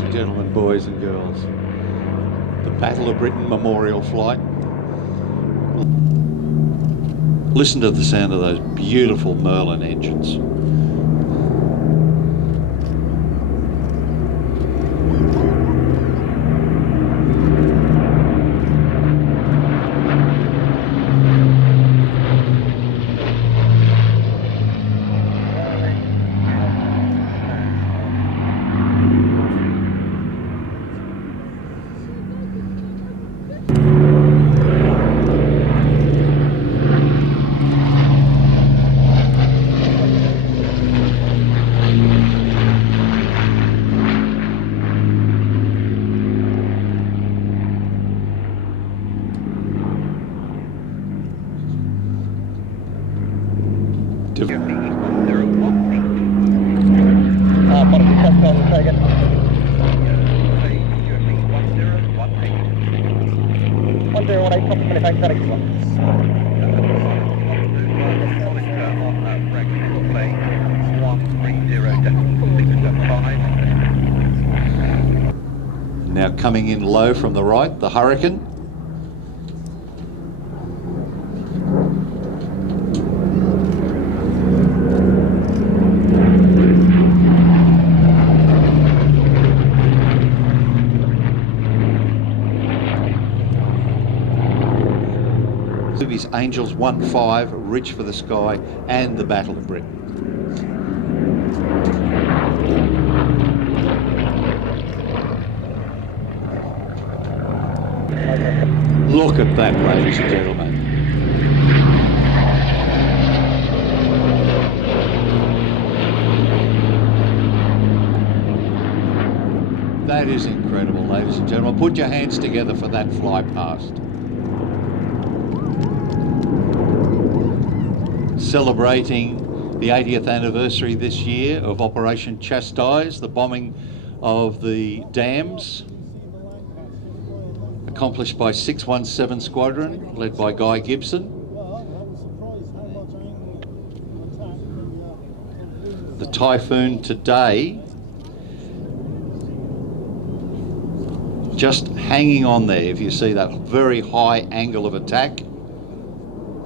ladies and gentlemen, boys and girls. The Battle of Britain Memorial Flight. Listen to the sound of those beautiful Merlin engines. Now coming in low from the right, the Hurricane. Movies Angels 1-5, Reach for the Sky, and The Battle of Britain. Look at that, ladies and gentlemen. That is incredible, ladies and gentlemen. Put your hands together for that fly past. Celebrating the 80th anniversary this year of Operation Chastise, the bombing of the dams, accomplished by 617 Squadron, led by Guy Gibson. The Typhoon today, just hanging on there, if you see that very high angle of attack.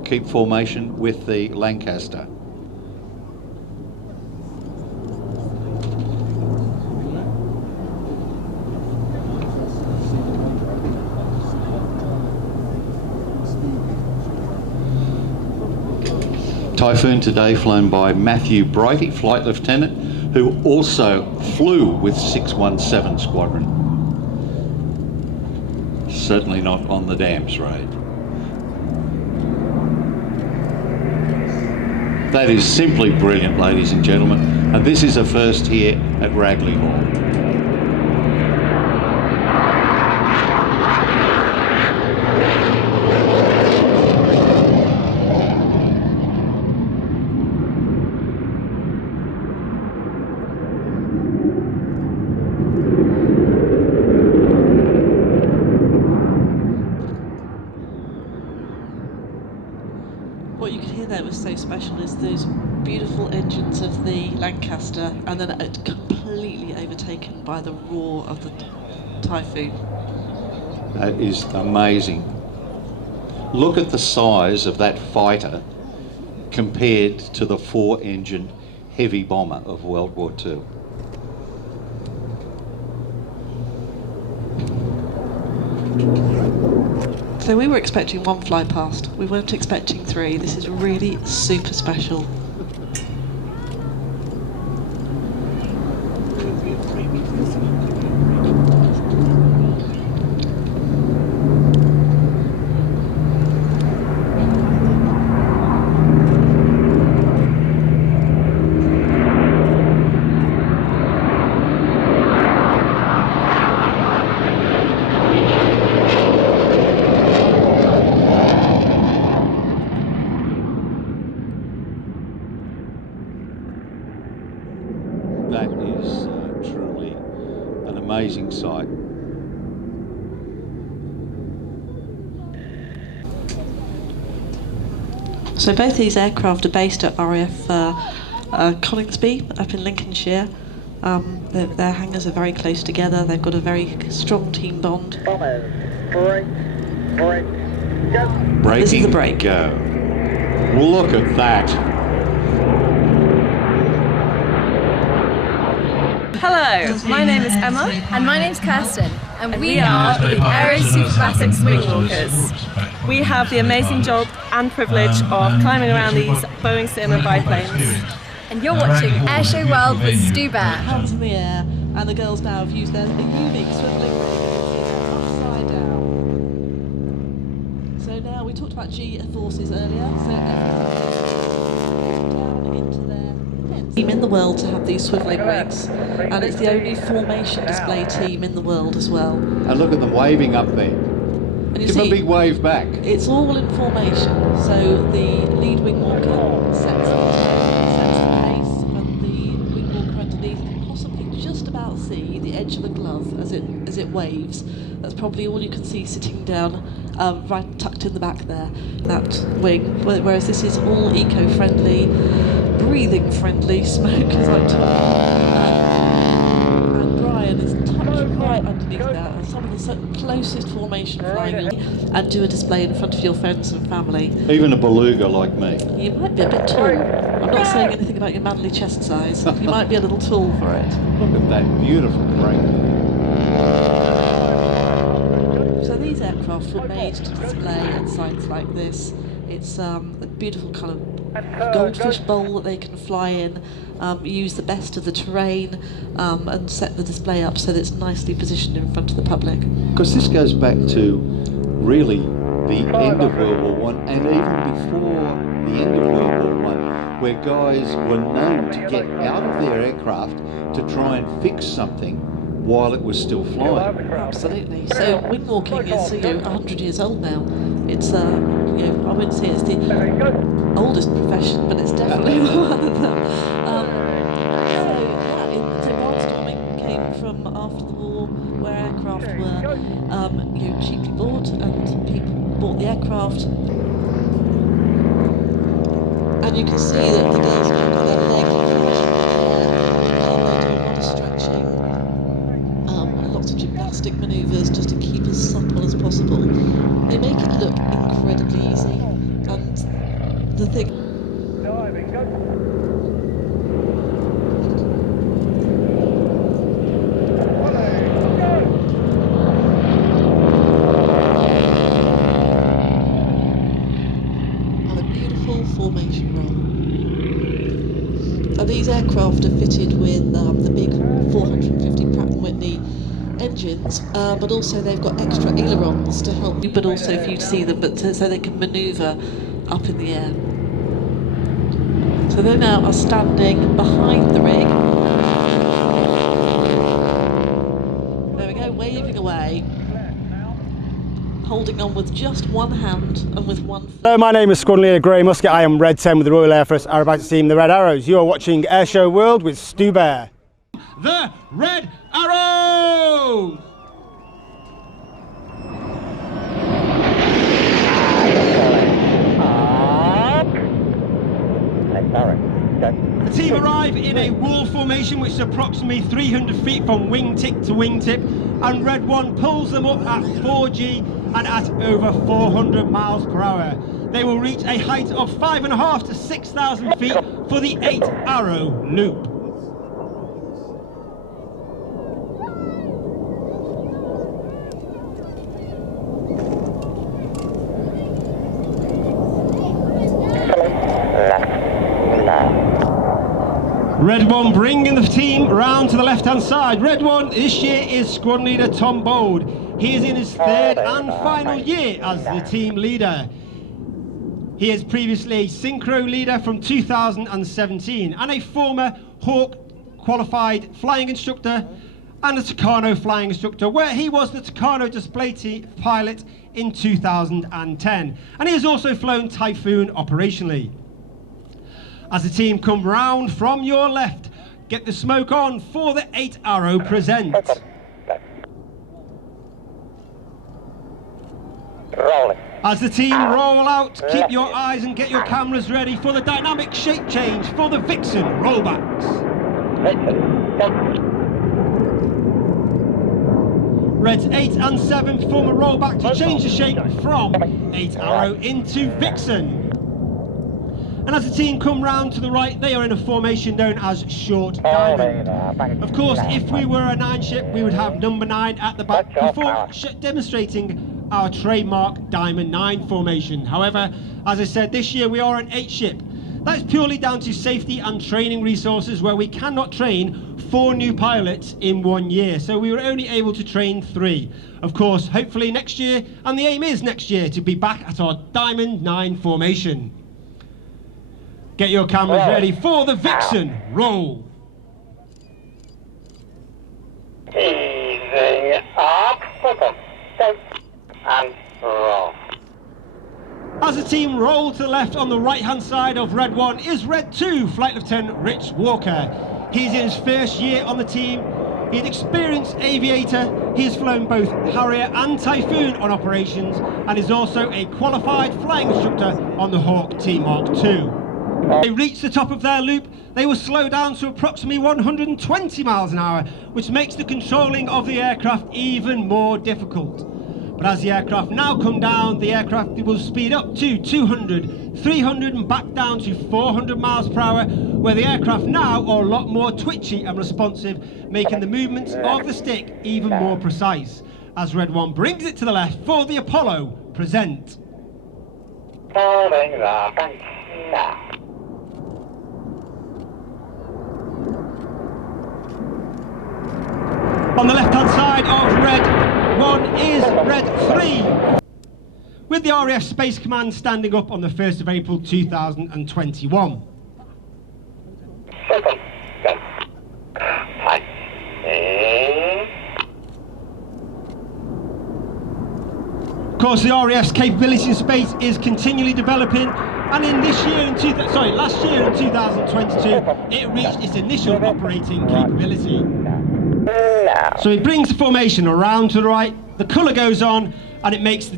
Keep formation with the Lancaster. Typhoon today flown by Matthew Brighty, Flight Lieutenant, who also flew with 617 Squadron. Certainly not on the dams raid. That is simply brilliant, ladies and gentlemen, and this is a first here at Ragley Hall. What you could hear there was so special is those beautiful engines of the Lancaster, and then it completely overtaken by the roar of the Typhoon. That is amazing. Look at the size of that fighter compared to the 4-engine heavy bomber of World War II. So we were expecting one fly past. We weren't expecting 3. This is really super special. That is truly an amazing sight. So both these aircraft are based at RAF Coningsby up in Lincolnshire. Their hangars are very close together. They've got a very strong team bond. Braking, this is the break. Go. Look at that. Hello, my name is Emma. And my name's Kirsten. And we are the Aero Super Classic Swing Walkers. We have the amazing job and privilege of climbing around these Boeing cinema biplanes. And you're watching Airshow World with Stu Bear. Hands in the air, and the girls now have used their unique swivelling upside down. So now we talked about G forces earlier, so down into their heads. Team in the world to have these swivelling rigs, and it's the only formation display team in the world as well. And look at them waving up there. And you Give see, a big wave back. it's all in formation, so the lead wing walker sets the pace, and the wing walker underneath can possibly just about see the edge of the glove as it waves. That's probably all you can see sitting down, right tucked in the back there, that wing. Whereas this is all eco-friendly, breathing-friendly smoke, as I'm told. And Brian is tucked right underneath that. Some of the closest formation flying, and do a display in front of your friends and family. Even a beluga like me. You might be a bit tall. I'm not saying anything about your manly chest size. You might be a little tall for it. Look at that beautiful break. So these aircraft were made to display at sites like this. It's a beautiful kind of goldfish bowl that they can fly in, use the best of the terrain, and set the display up so that it's nicely positioned in front of the public. Because this goes back to really the end of World War One, and even before the end of World War One, where guys were known to get out of their aircraft to try and fix something while it was still flying. Absolutely. So wing walking is 100 years old now. It's I wouldn't say it's the oldest profession, but it's definitely one of them. So barnstorming came from after the war, where aircraft were cheaply bought, and people bought the aircraft. And you can see that the girls have got their leg flexion in the air, a lot of stretching, lots of gymnastic manoeuvres just to keep as supple as possible. They make it look incredibly easy, and the thing. And a beautiful formation roll. And these aircraft are fitted with the big 450 Pratt & Whitney engines, but also they've got extra ailerons to help you, but also for you to see them, so they can manoeuvre up in the air. So they now are standing behind the rig. There we go, waving away, holding on with just one hand and with one foot. Hello, my name is Squadron Leader Grey Musket. I am Red 10 with the Royal Air Force Aerobatic Team, the Red Arrows. You are watching Airshow World with Stu Bear. The Red Arrows! The team arrive in a wall formation which is approximately 300 feet from wingtip to wingtip, and Red 1 pulls them up at 4G and at over 400 miles per hour. They will reach a height of 5,500 to 6,000 feet for the 8-arrow loop. Red 1 bringing the team round to the left-hand side. Red 1 this year is squadron leader Tom Bold. He is in his third and final year as the team leader. He is previously a synchro leader from 2017 and a former Hawk qualified flying instructor and a Tucano flying instructor, where he was the Tucano display pilot in 2010. And he has also flown Typhoon operationally. As the team come round from your left, get the smoke on for the 8-arrow present. Rolling. As the team roll out, keep your eyes and get your cameras ready for the dynamic shape change for the Vixen rollbacks. Vixen. Reds 8 and 7 perform a rollback to change the shape from 8 Arrow into Vixen. And as the team come round to the right, they are in a formation known as Short Diamond. Of course, if we were a 9 ship, we would have number 9 at the back before demonstrating our trademark Diamond 9 formation. However, as I said, this year we are an 8 ship. That's purely down to safety and training resources, where we cannot train 4 new pilots in 1 year. So we were only able to train 3. Of course, hopefully next year, and the aim is next year, to be back at our Diamond 9 formation. Get your cameras ready for the Vixen. Roll. Easing up, and roll. As the team roll to the left on the right-hand side of Red 1 is Red 2, Flight Lieutenant Rich Walker. He's in his first year on the team. He's an experienced aviator. He has flown both Harrier and Typhoon on operations, and is also a qualified flying instructor on the Hawk T-Mark II. They reach the top of their loop, they will slow down to approximately 120 miles an hour, which makes the controlling of the aircraft even more difficult. But as the aircraft now come down, the aircraft will speed up to 200, 300 and back down to 400 miles per hour, where the aircraft now are a lot more twitchy and responsive, making the movements of the stick even more precise. As Red 1 brings it to the left for the Apollo present. On the left-hand side of Red 1 is Red 3, with the RAF Space Command standing up on the 1st of April 2021. Of course, the RAF's capability in space is continually developing, and in last year in 2022, it reached its initial operating capability. So he brings the formation around to the right, the colour goes on, and it makes the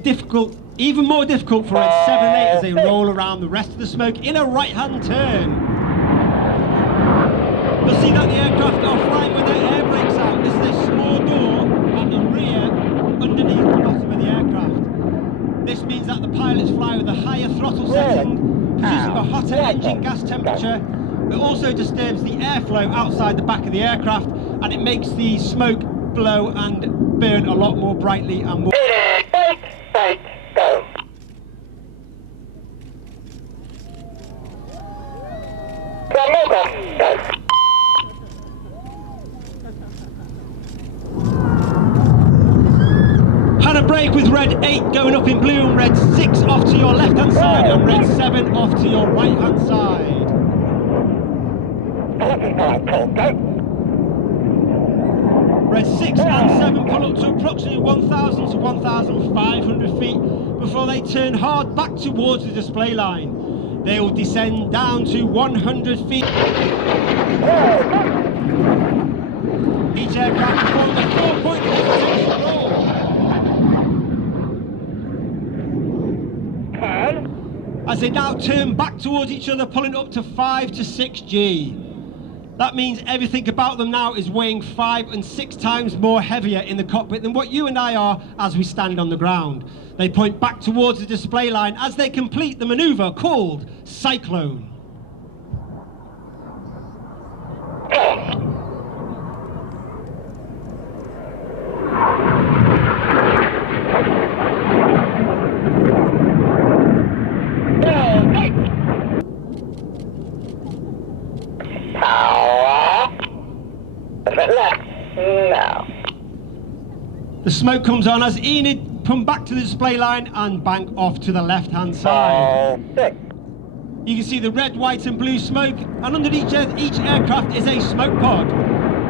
even more difficult for Red 7 and 8 as they roll around the rest of the smoke in a right-hand turn. You'll see that the aircraft are flying with their air brakes out. This is a small door at the rear underneath the bottom of the aircraft. This means that the pilots fly with a higher throttle setting, producing a hotter engine gas temperature. It also disturbs the airflow outside the back of the aircraft, and it makes the smoke blow and burn a lot more brightly and more. Go. Had a break with Red 8 going up in blue, and Red 6 off to your left hand side, and Red 7 off to your right hand side. Red 6 and 7 pull up to approximately 1,000 to 1,500 feet before they turn hard back towards the display line. They will descend down to 100 feet. Each aircraft performs a 4-point hesitation roll. As they now turn back towards each other, pulling up to 5 to 6G. That means everything about them now is weighing 5 and 6 times more heavier in the cockpit than what you and I are as we stand on the ground. They point back towards the display line as they complete the manoeuvre called Cyclone. The smoke comes on as Enid come back to the display line and bank off to the left-hand side. You can see the red, white and blue smoke, and underneath each aircraft is a smoke pod.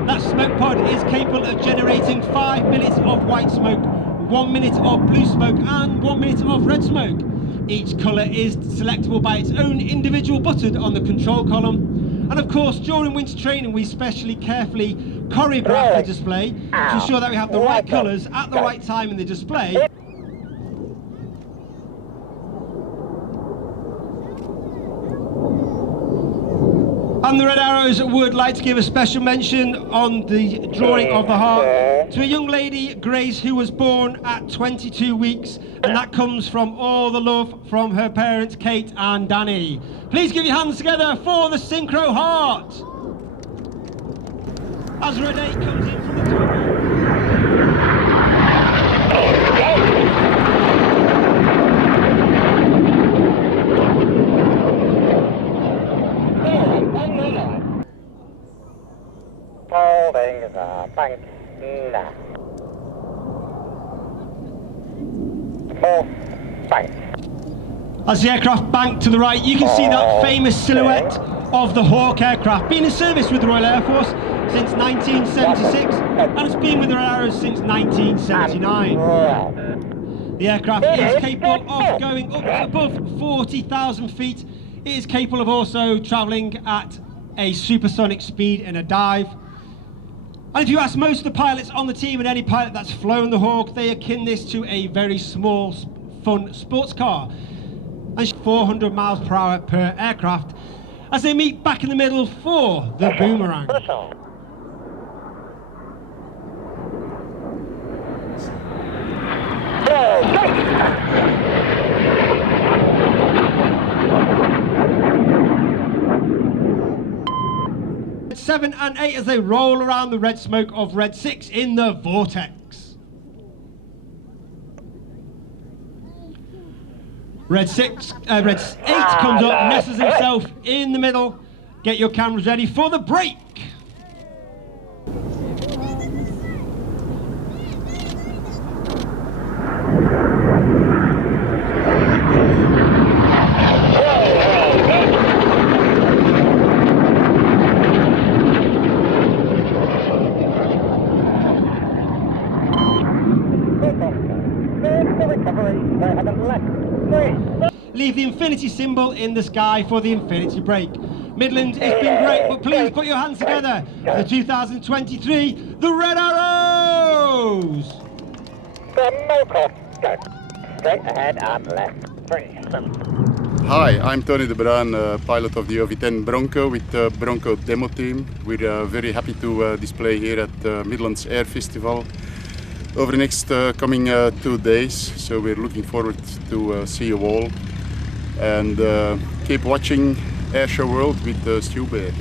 That smoke pod is capable of generating 5 minutes of white smoke, 1 minute of blue smoke and 1 minute of red smoke. Each colour is selectable by its own individual button on the control column. And of course, during winter training, we specially carefully choreograph the display to ensure that we have the right colours at the right time in the display. And the Red Arrows would like to give a special mention on the drawing of the heart to a young lady, Grace, who was born at 22 weeks, and that comes from all the love from her parents, Kate and Danny. Please give your hands together for the Synchro Heart. As Renee comes in from the top. Holding the bank now. Full bank. As the aircraft banked to the right, you can see that famous silhouette of the Hawk aircraft, been in service with the Royal Air Force since 1976 and it's been with the Red Arrows since 1979. The aircraft is capable of going up above 40,000 feet. It is capable of also travelling at a supersonic speed in a dive. And if you ask most of the pilots on the team and any pilot that's flown the Hawk, they akin this to a very small, fun sports car. And 400 miles per hour per aircraft as they meet back in the middle for the boomerang. Red 7 and 8 as they roll around the red smoke of Red 6 in the vortex. Red 8 comes up, nestles himself in the middle. Get your cameras ready for the break. Leave the infinity symbol in the sky for the infinity break. Midlands, it's been great, but please put your hands together for the 2023, the Red Arrows! Straight ahead and left. 3, 7. Hi, I'm Tony de Bruin, pilot of the OV-10 Bronco with the Bronco demo team. We're very happy to display here at the Midlands Air Festival over the next coming 2 days. So we're looking forward to see you all. And keep watching Airshow World with Stu Bear.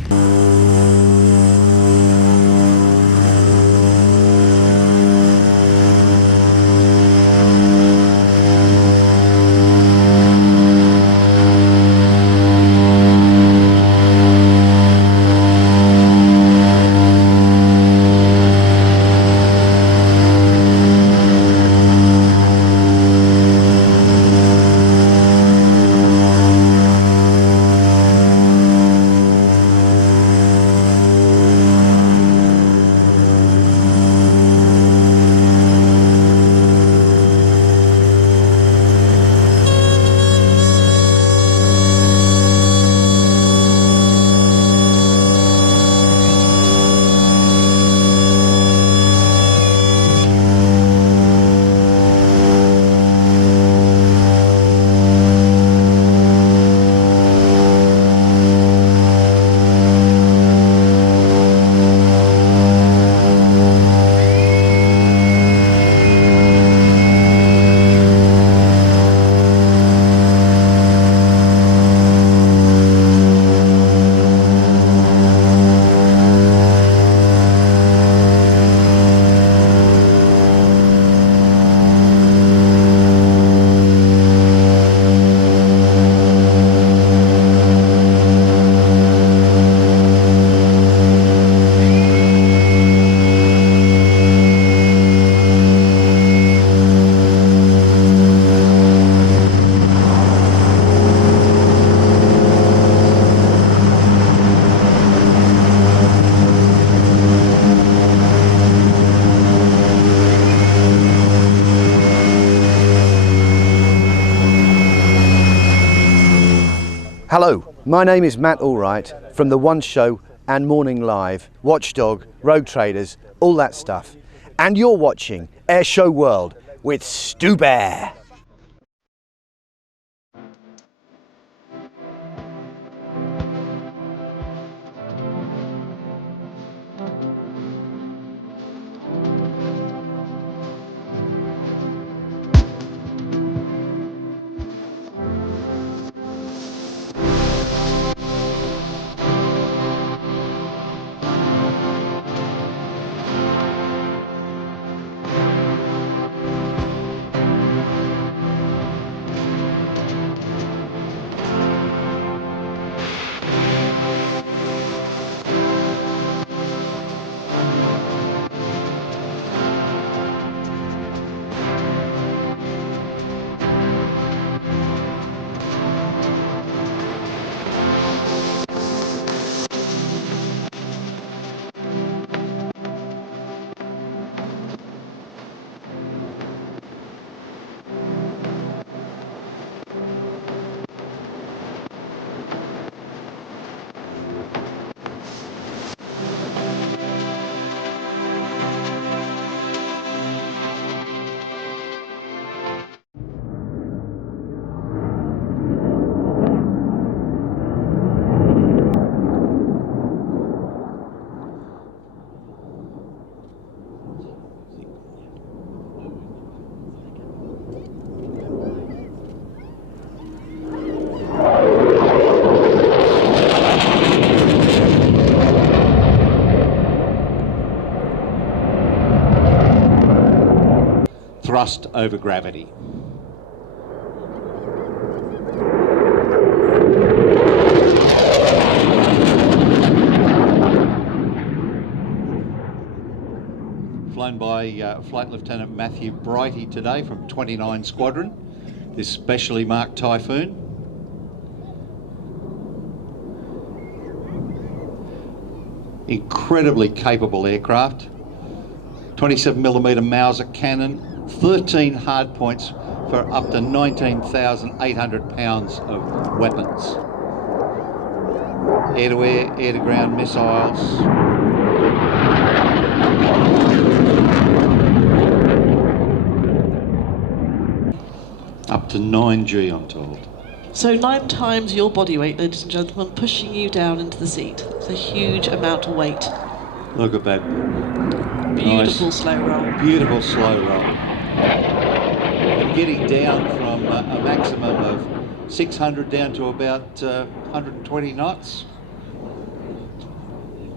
Hello, my name is Matt Allwright from The One Show and Morning Live, Watchdog, Road Traders, all that stuff. And you're watching Airshow World with Stu Bear. thrust over gravity. Flown by Flight Lieutenant Matthew Brighty today from 29 Squadron, this specially marked Typhoon. Incredibly capable aircraft, 27mm Mauser cannon, 13 hardpoints for up to 19,800 pounds of weapons. Air-to-air, air-to-ground missiles. Up to 9G, I'm told. So 9 times your body weight, ladies and gentlemen, pushing you down into the seat. It's a huge amount of weight. Look at that. Beautiful Nice. slow roll. Beautiful slow roll. And getting down from a maximum of 600 down to about 120 knots.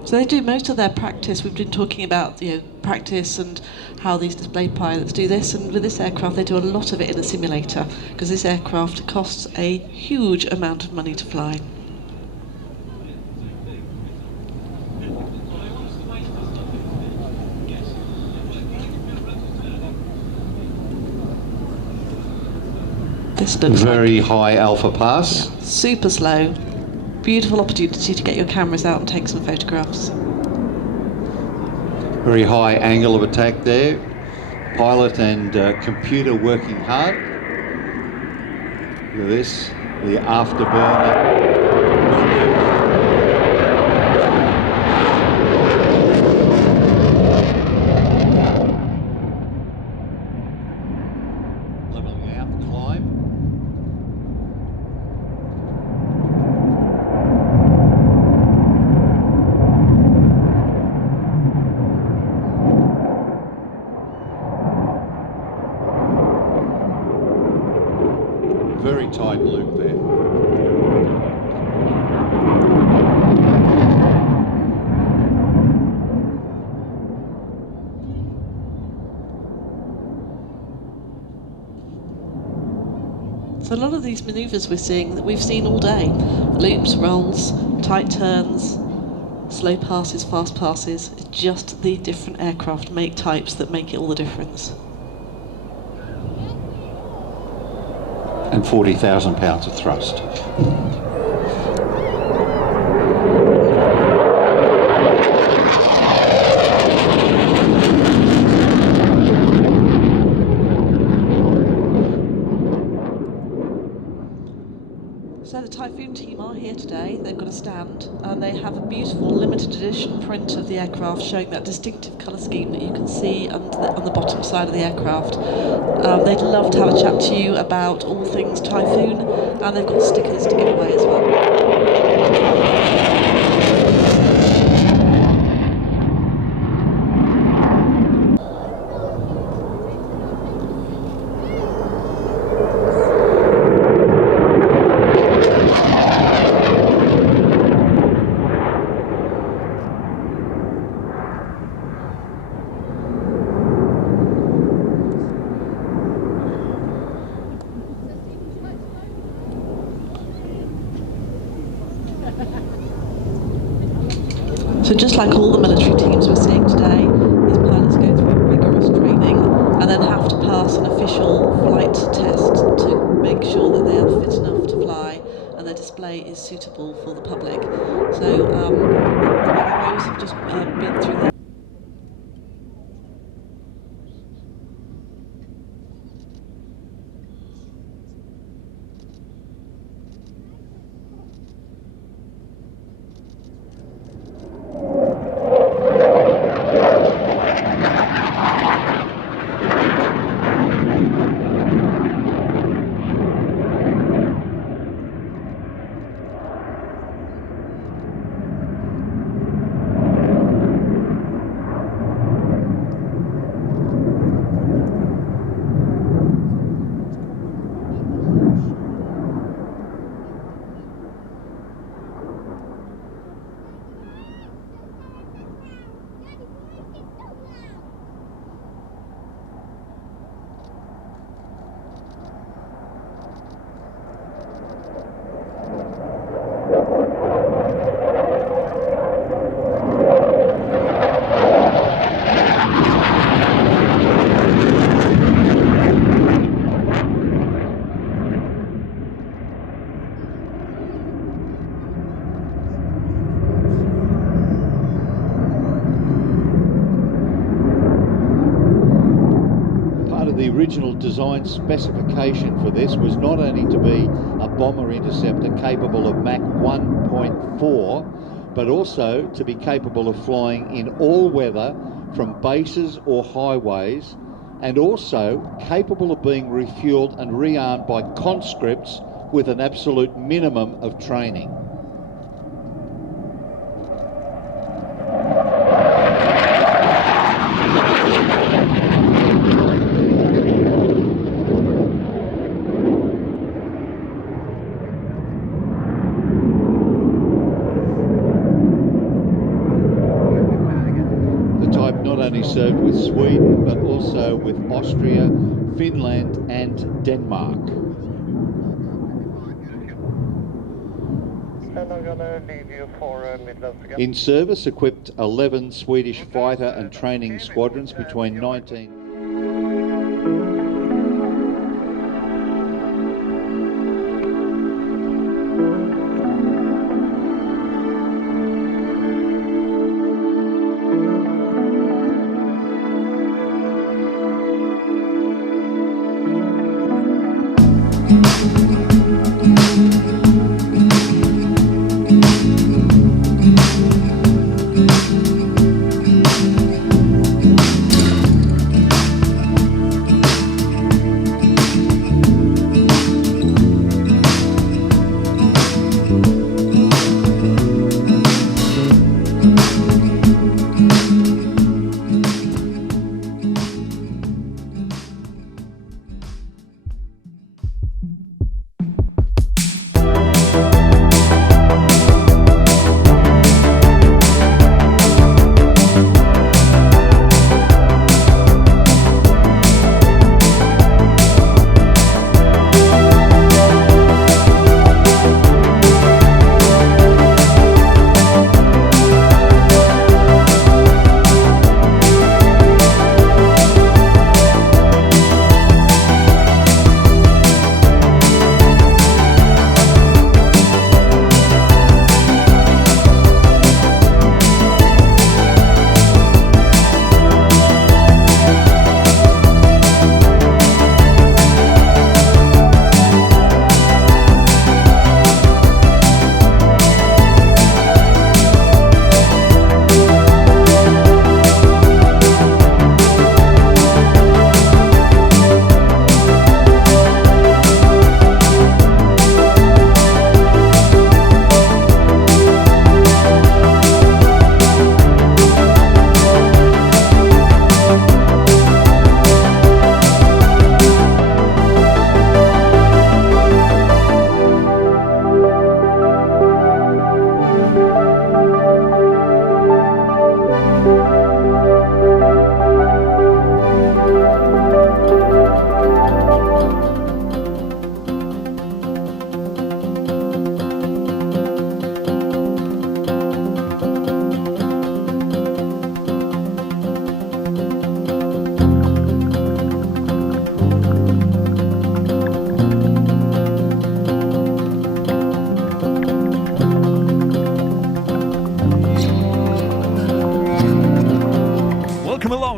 So they do most of their practice. We've been talking about, practice and how these display pilots do this, and with this aircraft they do a lot of it in a simulator, because this aircraft costs a huge amount of money to fly. This looks very high alpha pass. Super slow. Beautiful opportunity to get your cameras out and take some photographs. Very high angle of attack there. Pilot and computer working hard. Look at this, the afterburner. Leveling out, climb. Very tight loop there. So a lot of these manoeuvres we're seeing that we've seen all day. Loops, rolls, tight turns, slow passes, fast passes. It's just the different aircraft make types that make it all the difference. And 40,000 pounds of thrust. So the Typhoon team are here today. They've got a stand and they have a beautiful limited edition print of the aircraft showing that distinctive colour scheme that you can see on the bottom side of the aircraft. They'd love to have a chat to you about all things Typhoon, and they've got stickers to give away as well. So just like all the military teams we're seeing today, these pilots go through rigorous training and then have to pass an official flight test to make sure that they are fit enough to fly and their display is suitable for the public. So the arrows have just been through their original design specification for this was not only to be a bomber interceptor capable of Mach 1.4, but also to be capable of flying in all weather from bases or highways, and also capable of being refueled and rearmed by conscripts with an absolute minimum of training. Not only served with Sweden, but also with Austria, Finland and Denmark. And I'm gonna leave you for Midlands again. In service equipped 11 Swedish fighter and training squadrons between 19...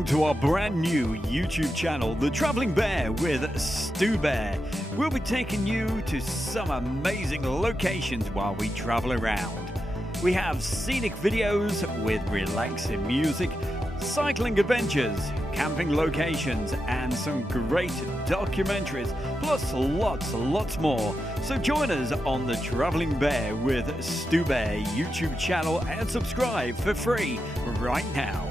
To our brand new YouTube channel, The Travelling Bear with Stu Bear. We'll be taking you to some amazing locations while we travel around. We have scenic videos with relaxing music, cycling adventures, camping locations and some great documentaries, plus lots more. So join us on The Travelling Bear with Stu Bear YouTube channel and subscribe for free right now.